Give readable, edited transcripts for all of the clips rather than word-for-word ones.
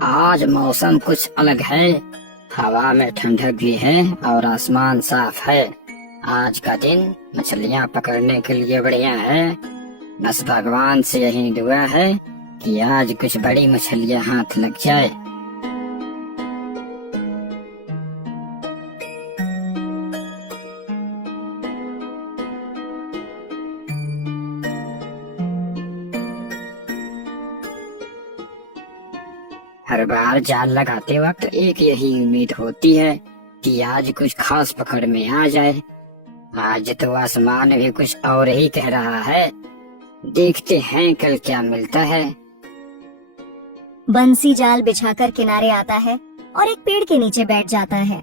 आज मौसम कुछ अलग है। हवा में ठंडक भी है और आसमान साफ है। आज का दिन मछलियाँ पकड़ने के लिए बढ़िया है। बस भगवान से यही दुआ है कि आज कुछ बड़ी मछलियाँ हाथ लग जाए। हर बार जाल लगाते वक्त एक यही उम्मीद होती है कि आज कुछ खास पकड़ में आ जाए। आज तो आसमान भी कुछ और ही कह रहा है। देखते हैं कल क्या मिलता है। बंसी जाल बिछाकर किनारे आता है और एक पेड़ के नीचे बैठ जाता है।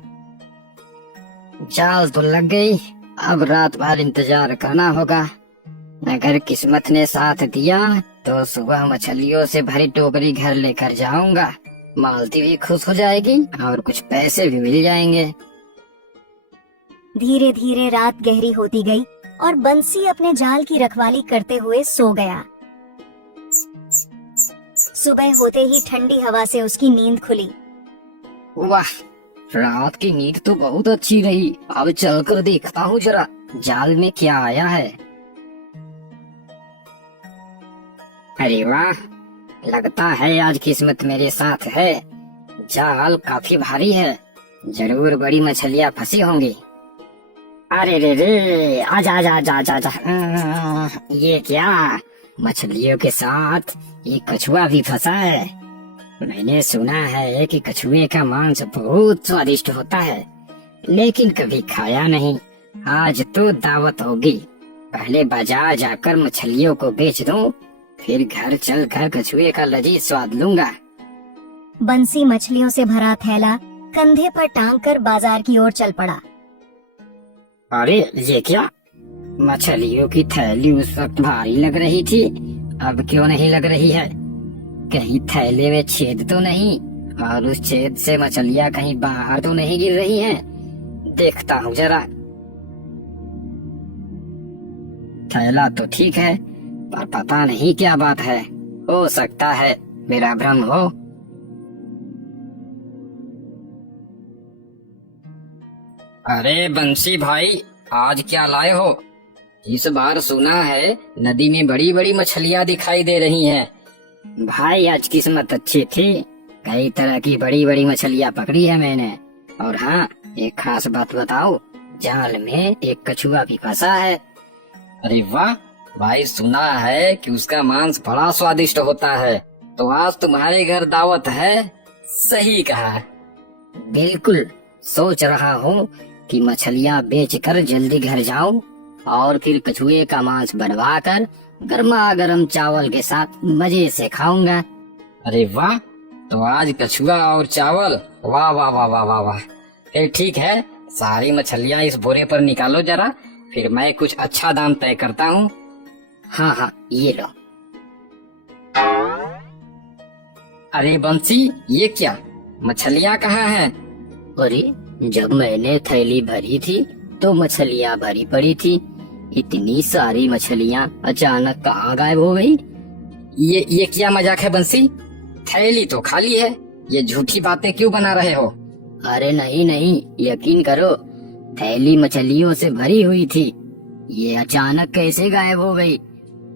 जाल तो लग गई, अब रात भर इंतजार करना होगा। अगर किस्मत ने साथ दिया तो सुबह मछलियों से भरी टोकरी घर लेकर जाऊंगा। मालती भी खुश हो जाएगी और कुछ पैसे भी मिल जाएंगे। धीरे धीरे रात गहरी होती गई और बंसी अपने जाल की रखवाली करते हुए सो गया। सुबह होते ही ठंडी हवा से उसकी नींद खुली। वाह, रात की नींद तो बहुत अच्छी रही। अब चलकर देखता हूँ जरा जाल में क्या आया है। अरे वाह, लगता है आज किस्मत मेरे साथ है। जाल काफी भारी है, जरूर बड़ी मछलियाँ फंसी होंगी। अरे रे रे, आजा आजा आजा आजा आजा। ये क्या, मछलियों के साथ ये कछुआ भी फंसा है। मैंने सुना है कि कछुए का मांस बहुत स्वादिष्ट होता है, लेकिन कभी खाया नहीं। आज तो दावत होगी। पहले बाजार जाकर मछलियों को बेच दूं, फिर घर चलकर कछुए का लजीज स्वाद लूंगा। बंसी मछलियों से भरा थैला कंधे पर टांग कर बाजार की ओर चल पड़ा। अरे ये क्या, मछलियों की थैली उस वक्त भारी लग रही थी, अब क्यों नहीं लग रही है? कहीं थैले में छेद तो नहीं, और उस छेद से मछलियाँ कहीं बाहर तो नहीं गिर रही हैं? देखता हूँ जरा। थैला तो ठीक है, पर पता नहीं क्या बात है। हो सकता है मेरा भ्रम हो। अरे बंसी भाई, आज क्या लाए हो? इस बार सुना है नदी में बड़ी बड़ी मछलियाँ दिखाई दे रही हैं। भाई आज किस्मत अच्छी थी, कई तरह की बड़ी बड़ी मछलियाँ पकड़ी है मैंने। और हाँ, एक खास बात बताओ, जाल में एक कछुआ भी फंसा है। अरे वाह भाई, सुना है कि उसका मांस बड़ा स्वादिष्ट होता है, तो आज तुम्हारे घर दावत है। सही कहा। बिल्कुल, सोच रहा हूँ कि मछलियाँ बेचकर जल्दी घर जाऊं और फिर कछुए का मांस बनवा कर गर्मा गर्म चावल के साथ मजे से खाऊंगा। अरे वाह, तो आज कछुआ और चावल, वाह वाह वाह वाह वाह वाह। फिर ठीक है, सारी मछलियाँ इस बोरे पर निकालो जरा, फिर मैं कुछ अच्छा दाम तय करता हूँ। हाँ हाँ, ये लो। अरे बंसी, ये क्या, मछलियाँ कहाँ हैं? अरे, जब मैंने थैली भरी थी तो मछलियाँ भरी पड़ी थी। इतनी सारी मछलियाँ अचानक कहाँ गायब हो गई? ये क्या मजाक है बंसी? थैली तो खाली है, ये झूठी बातें क्यों बना रहे हो? अरे नहीं नहीं, यकीन करो, थैली मछलियों से भरी हुई थी। ये अचानक कैसे गायब हो गई,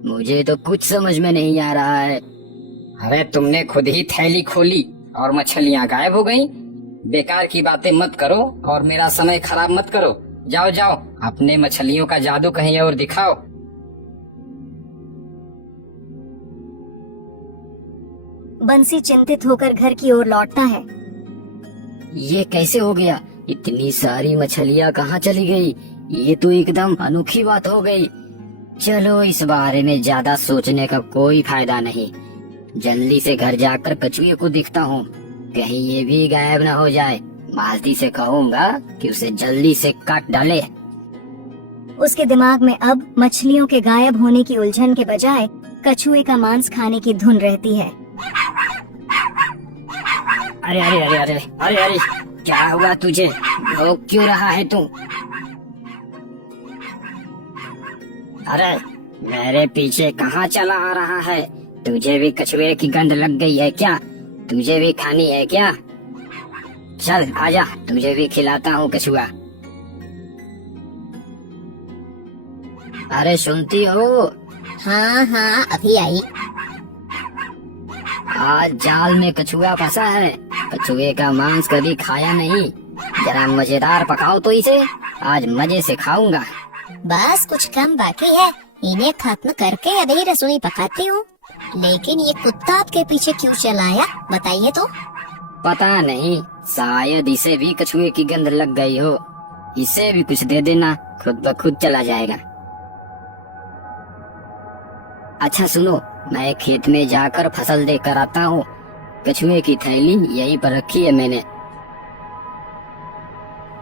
मुझे तो कुछ समझ में नहीं आ रहा है। अरे तुमने खुद ही थैली खोली और मछलियाँ गायब हो गईं? बेकार की बातें मत करो और मेरा समय खराब मत करो। जाओ जाओ, अपने मछलियों का जादू कहीं और दिखाओ। बंसी चिंतित होकर घर की ओर लौटता है। ये कैसे हो गया? इतनी सारी मछलियाँ कहाँ चली गई? ये तो एकदम अनोखी बात हो गई। चलो, इस बारे में ज्यादा सोचने का कोई फायदा नहीं। जल्दी से घर जाकर कछुए को दिखता हूँ, कहीं ये भी गायब न हो जाए। मालती से कहूँगा कि उसे जल्दी से काट डाले। उसके दिमाग में अब मछलियों के गायब होने की उलझन के बजाय कछुए का मांस खाने की धुन रहती है। अरे अरे अरे अरे अरे अरे, क्या हुआ तुझे? भौंक क्यों रहा है तू? अरे मेरे पीछे कहाँ चला आ रहा है? तुझे भी कछुए की गंध लग गई है क्या? तुझे भी खानी है क्या? चल आजा, तुझे भी खिलाता हूँ कछुआ। अरे सुनती हो? हाँ हाँ अभी आई। आज जाल में कछुआ फंसा है। कछुए का मांस कभी खाया नहीं, जरा मजेदार पकाओ तो इसे, आज मजे से खाऊंगा। बस कुछ कम बाकी है, इन्हें खत्म करके अभी रसोई पकाती हूँ। लेकिन ये कुत्ता आपके पीछे क्यों चला आया, बताइए तो। पता नहीं, शायद इसे भी कछुए की गंध लग गई हो। इसे भी कुछ दे देना, खुद ब खुद चला जाएगा। अच्छा सुनो, मैं खेत में जाकर फसल देकर आता हूँ। कछुए की थैली यहीं पर रखी है मैंने।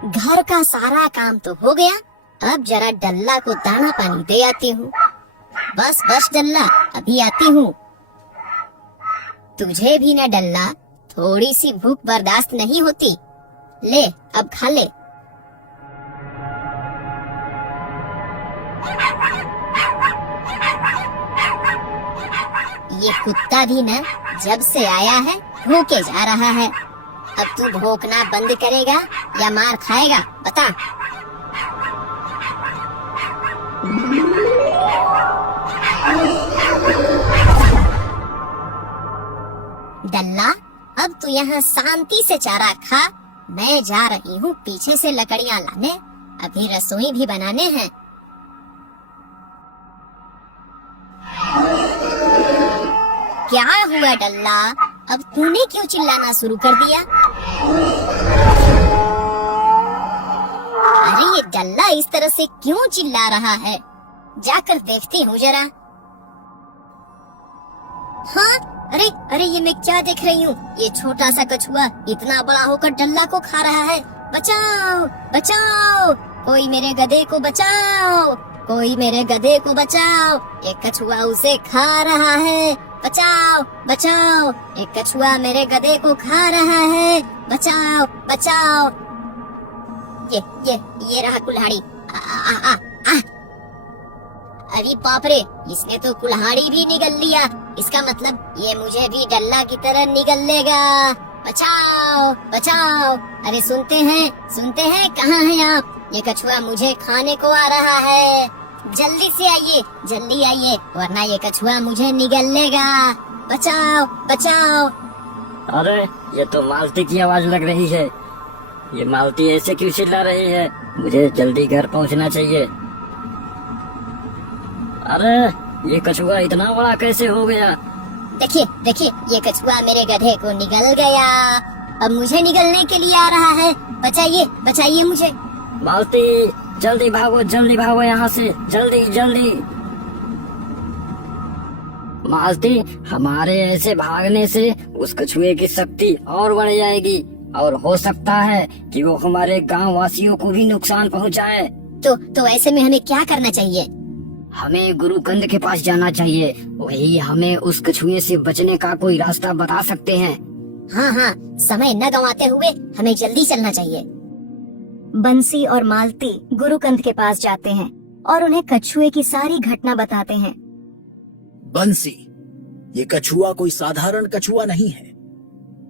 घर का सारा काम तो हो गया, अब जरा डल्ला को दाना पानी दे आती हूँ। बस बस डल्ला, अभी आती हूँ। तुझे भी न डल्ला, थोड़ी सी भूख बर्दाश्त नहीं होती? ले अब खा ले। ये कुत्ता भी न जब से आया है भूखे जा रहा है। अब तू भौंकना बंद करेगा या मार खाएगा, बता। डल्ला, अब तू यहाँ शांति से चारा खा। मैं जा रही हूँ पीछे से लकड़ियाँ लाने, अभी रसोई भी बनाने हैं। क्या हुआ डल्ला, अब तूने क्यों चिल्लाना शुरू कर दिया? अरे ये डल्ला इस तरह से क्यों चिल्ला रहा है, जाकर देखती हूँ जरा। हाँ, अरे अरे ये मैं क्या देख रही हूँ, ये छोटा सा कछुआ इतना बड़ा होकर डल्ला को खा रहा है। बचाओ बचाओ, कोई मेरे गधे को बचाओ, कोई मेरे गधे को बचाओ, एक कछुआ उसे खा रहा है। बचाओ बचाओ, एक कछुआ मेरे गधे को खा रहा है। बचाओ बचाओ। ये रहा कुल्हाड़ी। आ, आ, आ, आ। अरे बाप रे, इसने तो कुल्हाड़ी भी निगल लिया। इसका मतलब ये मुझे भी डल्ला की तरह निगल लेगा। बचाओ बचाओ। अरे सुनते हैं कहाँ हैं आप? ये कछुआ मुझे खाने को आ रहा है। जल्दी से आइए, जल्दी आइए, वरना ये कछुआ मुझे निगल लेगा। बचाओ बचाओ। अरे ये तो मालती की आवाज लग रही है। ये मालती ऐसे क्यों चिल्ला रही है? मुझे जल्दी घर पहुंचना चाहिए। अरे ये कछुआ इतना बड़ा कैसे हो गया? देखिए देखिए, ये कछुआ मेरे गधे को निगल गया, अब मुझे निगलने के लिए आ रहा है। बचाइए बचाइए मुझे। मालती जल्दी भागो यहाँ से, जल्दी जल्दी। मालती, हमारे ऐसे भागने से उस कछुए की शक्ति और बढ़ जाएगी और हो सकता है कि वो हमारे गांव वासियों को भी नुकसान पहुंचाए। तो ऐसे में हमें क्या करना चाहिए? हमें गुरुकंद के पास जाना चाहिए, वही हमें उस कछुए से बचने का कोई रास्ता बता सकते हैं। हाँ हाँ, समय न गंवाते हुए हमें जल्दी चलना चाहिए। बंसी और मालती गुरुकंद के पास जाते हैं और उन्हें कछुए की सारी घटना बताते हैं। बंसी, ये कछुआ कोई साधारण कछुआ नहीं है।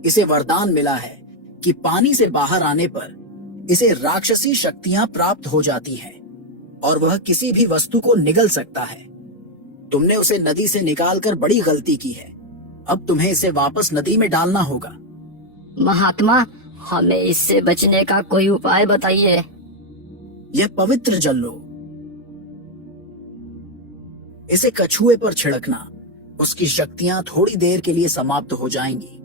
इसे वरदान मिला है कि पानी से बाहर आने पर इसे राक्षसी शक्तियां प्राप्त हो जाती हैं और वह किसी भी वस्तु को निगल सकता है। तुमने उसे नदी से निकालकर बड़ी गलती की है। अब तुम्हें इसे वापस नदी में डालना होगा। महात्मा, हमें इससे बचने का कोई उपाय बताइए। यह पवित्र जल लो, इसे कछुए पर छिड़कना, उसकी शक्तियां थोड़ी देर के लिए समाप्त हो जाएंगी।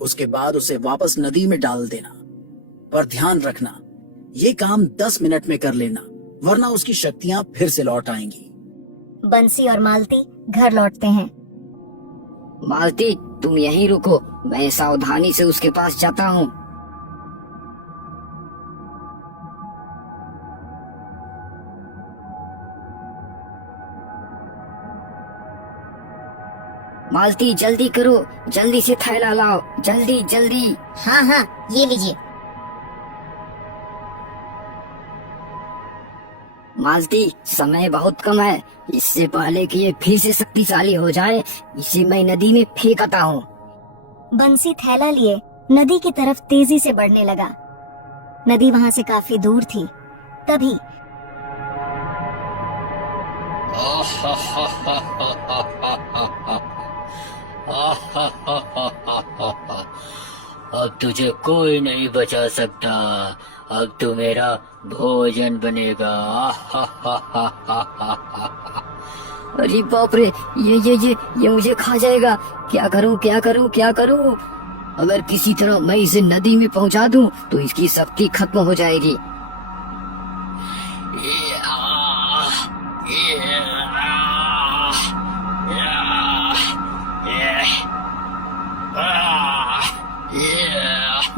उसके बाद उसे वापस नदी में डाल देना, पर ध्यान रखना ये काम 10 मिनट में कर लेना, वरना उसकी शक्तियां फिर से लौट आएंगी। बंसी और मालती घर लौटते हैं। मालती, तुम यहीं रुको, मैं सावधानी से उसके पास जाता हूँ। मालती जल्दी करो, जल्दी से थैला लाओ, जल्दी जल्दी। हाँ हाँ, ये लीजिए। मालती, समय बहुत कम है, इससे पहले कि ये फिर से शक्तिशाली हो जाए, इसे मैं नदी में फेंक आता हूँ। बंसी थैला लिए नदी की तरफ तेजी से बढ़ने लगा। नदी वहां से काफी दूर थी। तभी अब तुझे कोई नहीं बचा सकता। अब तू मेरा भोजन बनेगा। अरे बाप रे, ये मुझे खा जाएगा। क्या करूं क्या करूं क्या करूं? अगर किसी तरह मैं इसे नदी में पहुंचा दूं तो इसकी शक्ति खत्म हो जाएगी।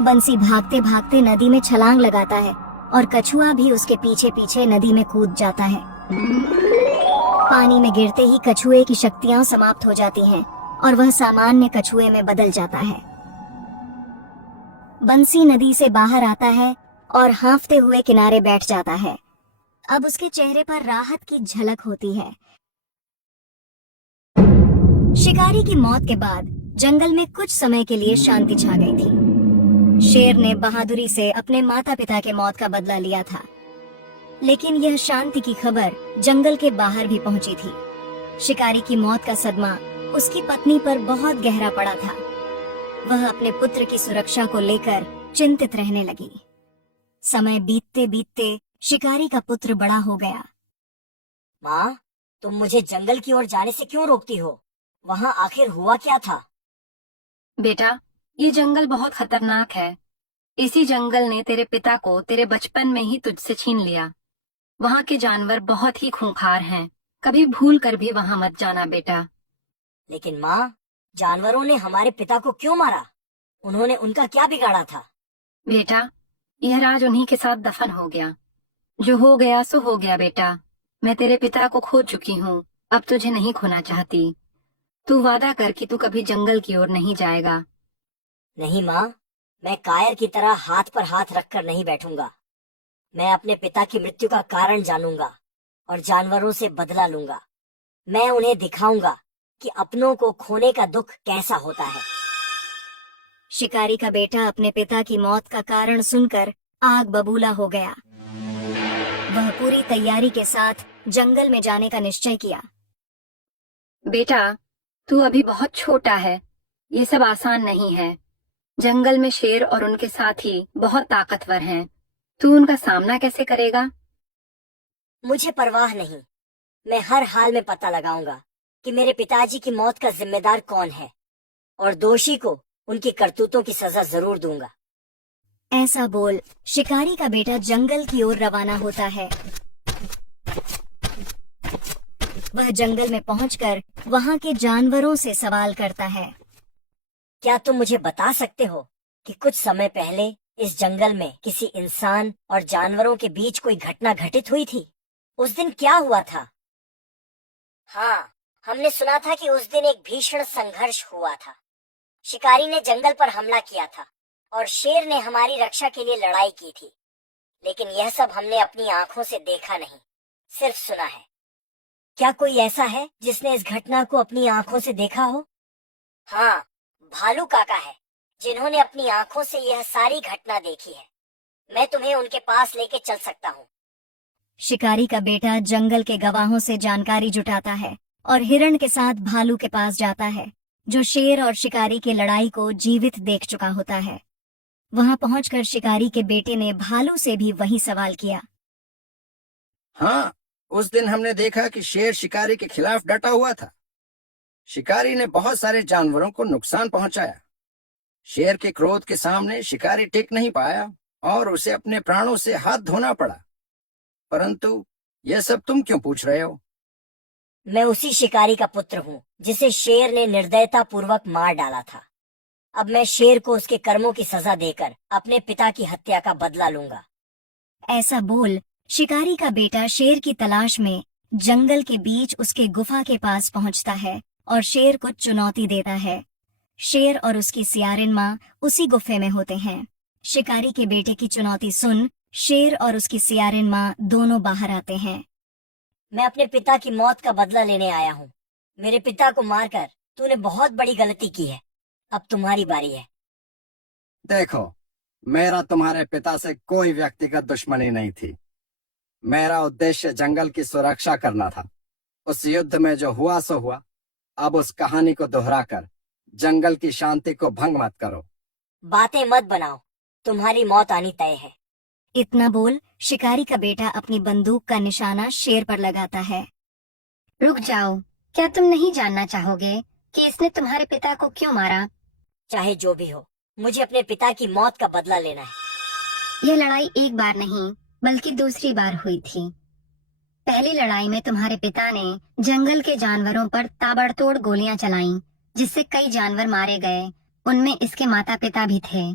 बंसी भागते भागते नदी में छलांग लगाता है और कछुआ भी उसके पीछे पीछे नदी में कूद जाता है। पानी में गिरते ही कछुए की शक्तियां समाप्त हो जाती हैं और वह सामान्य कछुए में बदल जाता है। बंसी नदी से बाहर आता है और हाँफते हुए किनारे बैठ जाता है। अब उसके चेहरे पर राहत की झलक होती है। शिकारी की मौत के बाद जंगल में कुछ समय के लिए शांति छा गई थी। शेर ने बहादुरी से अपने माता पिता के मौत का बदला लिया था, लेकिन यह शांति की खबर जंगल के बाहर भी पहुंची थी। शिकारी की मौत का सदमा उसकी पत्नी पर बहुत गहरा पड़ा था। वह अपने पुत्र की सुरक्षा को लेकर चिंतित रहने लगी। समय बीतते बीतते शिकारी का पुत्र बड़ा हो गया। माँ, तुम मुझे जंगल की ओर जाने से क्यों रोकती हो? वहाँ आखिर हुआ क्या था? बेटा, ये जंगल बहुत खतरनाक है। इसी जंगल ने तेरे पिता को तेरे बचपन में ही तुझसे छीन लिया। वहाँ के जानवर बहुत ही खूंखार हैं। कभी भूल कर भी वहाँ मत जाना बेटा। लेकिन माँ, जानवरों ने हमारे पिता को क्यों मारा? उन्होंने उनका क्या बिगाड़ा था? बेटा, यह राज उन्हीं के साथ दफन हो गया। जो हो गया सो हो गया बेटा। मैं तेरे पिता को खो चुकी हूँ, अब तुझे नहीं खोना चाहती। तू वादा कर कि तू कभी जंगल की ओर नहीं जाएगा। नहीं माँ, मैं कायर की तरह हाथ पर हाथ रखकर नहीं बैठूंगा। मैं अपने पिता की मृत्यु का कारण जानूंगा और जानवरों से बदला लूंगा। मैं उन्हें दिखाऊंगा कि अपनों को खोने का दुख कैसा होता है। शिकारी का बेटा अपने पिता की मौत का कारण सुनकर आग बबूला हो गया। वह पूरी तैयारी के साथ जंगल में जाने का निश्चय किया। बेटा, तू अभी बहुत छोटा है। ये सब आसान नहीं है। जंगल में शेर और उनके साथी बहुत ताकतवर हैं। तू उनका सामना कैसे करेगा? मुझे परवाह नहीं। मैं हर हाल में पता लगाऊंगा कि मेरे पिताजी की मौत का जिम्मेदार कौन है और दोषी को उनकी करतूतों की सजा जरूर दूंगा। ऐसा बोल शिकारी का बेटा जंगल की ओर रवाना होता है। वह जंगल में पहुंचकर वहां के जानवरों से सवाल करता है। क्या तुम मुझे बता सकते हो कि कुछ समय पहले इस जंगल में किसी इंसान और जानवरों के बीच कोई घटना घटित हुई थी? उस दिन क्या हुआ था? हाँ, हमने सुना था कि उस दिन एक भीषण संघर्ष हुआ था। शिकारी ने जंगल पर हमला किया था और शेर ने हमारी रक्षा के लिए लड़ाई की थी। लेकिन यह सब हमने अपनी आंखों से देखा नहीं, सिर्फ सुना है। क्या कोई ऐसा है जिसने इस घटना को अपनी आंखों से देखा हो? हाँ, भालू काका है, जिन्होंने अपनी आंखों से यह सारी घटना देखी है। मैं तुम्हें उनके पास लेके चल सकता हूँ। शिकारी का बेटा जंगल के गवाहों से जानकारी जुटाता है और हिरण के साथ भालू के पास जाता है, जो शेर और शिकारी की लड़ाई को जीवित देख चुका होता है। वहां पहुंचकर शिकारी के बेटे ने भालू से भी वही सवाल किया। हाँ, उस दिन हमने देखा कि शेर शिकारी के खिलाफ डटा हुआ था। शिकारी ने बहुत सारे जानवरों को नुकसान पहुंचाया। शेर के क्रोध के सामने शिकारी टिक नहीं पाया और उसे अपने प्राणों से हाथ धोना पड़ा। परंतु यह सब तुम क्यों पूछ रहे हो? मैं उसी शिकारी का पुत्र हूँ जिसे शेर ने निर्दयता पूर्वक मार डाला था। अब मैं शेर को उसके कर्मों की सजा देकर अपने पिता की हत्या का बदला लूंगा। ऐसा बोल शिकारी का बेटा शेर की तलाश में जंगल के बीच उसके गुफा के पास पहुंचता है और शेर को चुनौती देता है। शेर और उसकी सियारिन माँ उसी गुफे में होते हैं। शिकारी के बेटे की चुनौती सुन शेर और उसकी सियारिन माँ दोनों बाहर आते हैं। मैं अपने पिता की मौत का बदला लेने आया हूँ। मेरे पिता को मारकर तूने बहुत बड़ी गलती की है। अब तुम्हारी बारी है। देखो, मेरा तुम्हारे पिता से कोई व्यक्तिगत दुश्मनी नहीं थी। मेरा उद्देश्य जंगल की सुरक्षा करना था। उस युद्ध में जो हुआ सो हुआ। अब उस कहानी को दोहराकर जंगल की शांति को भंग मत करो। बातें मत बनाओ, तुम्हारी मौत आनी तय है। इतना बोल शिकारी का बेटा अपनी बंदूक का निशाना शेर पर लगाता है। रुक जाओ, क्या तुम नहीं जानना चाहोगे कि इसने तुम्हारे पिता को क्यों मारा? चाहे जो भी हो, मुझे अपने पिता की मौत का बदला लेना है। यह लड़ाई एक बार नहीं बल्कि दूसरी बार हुई थी। पहली लड़ाई में तुम्हारे पिता ने जंगल के जानवरों पर ताबड़तोड़ गोलियां चलाईं, जिससे कई जानवर मारे गए। उनमें इसके माता पिता भी थे।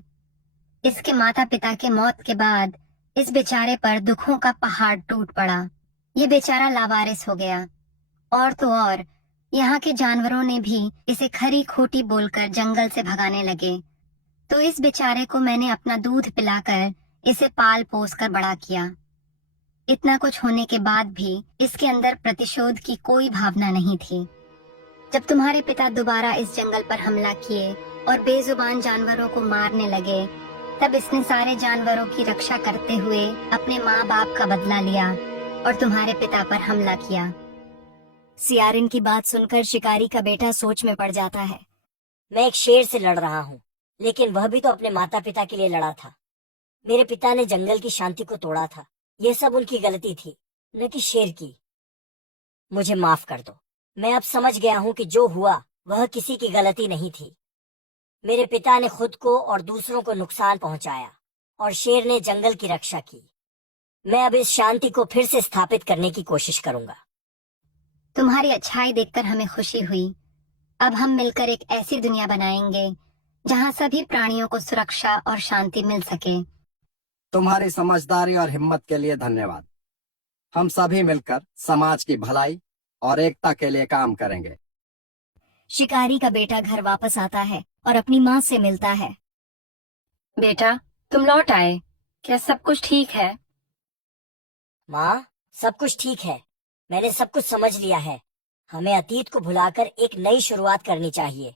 इसके माता पिता के मौत के बाद इस बेचारे पर दुखों का पहाड़ टूट पड़ा। ये बेचारा लावारिस हो गया। और तो और यहाँ के जानवरों ने भी इसे खरी खोटी बोलकर जंगल से भगाने लगे। तो इस बेचारे को मैंने अपना दूध पिलाकर इसे पाल पोस कर बड़ा किया। इतना कुछ होने के बाद भी इसके अंदर प्रतिशोध की कोई भावना नहीं थी। जब तुम्हारे पिता दोबारा इस जंगल पर हमला किए और बेजुबान जानवरों को मारने लगे, तब इसने सारे जानवरों की रक्षा करते हुए अपने माँ बाप का बदला लिया और तुम्हारे पिता पर हमला किया। सियारिन की बात सुनकर शिकारी का बेटा सोच में पड़ जाता है। मैं एक शेर से लड़ रहा हूँ, लेकिन वह भी तो अपने माता पिता के लिए लड़ा था। मेरे पिता ने जंगल की शांति को तोड़ा था। यह सब उनकी गलती थी, न कि शेर की। मुझे माफ कर दो। मैं अब समझ गया हूँ कि जो हुआ वह किसी की गलती नहीं थी। मेरे पिता ने खुद को और दूसरों को नुकसान पहुंचाया और शेर ने जंगल की रक्षा की। मैं अब इस शांति को फिर से स्थापित करने की कोशिश करूंगा। तुम्हारी अच्छाई देखकर हमें खुशी हुई। अब हम मिलकर एक ऐसी दुनिया बनाएंगे जहाँ सभी प्राणियों को सुरक्षा और शांति मिल सके। तुम्हारी समझदारी और हिम्मत के लिए धन्यवाद। हम सभी मिलकर समाज की भलाई और एकता के लिए काम करेंगे। शिकारी का बेटा घर वापस आता है और अपनी माँ से मिलता है। बेटा, तुम लौट आए। क्या सब कुछ ठीक है? माँ, सब कुछ ठीक है। मैंने सब कुछ समझ लिया है। हमें अतीत को भुलाकर एक नई शुरुआत करनी चाहिए।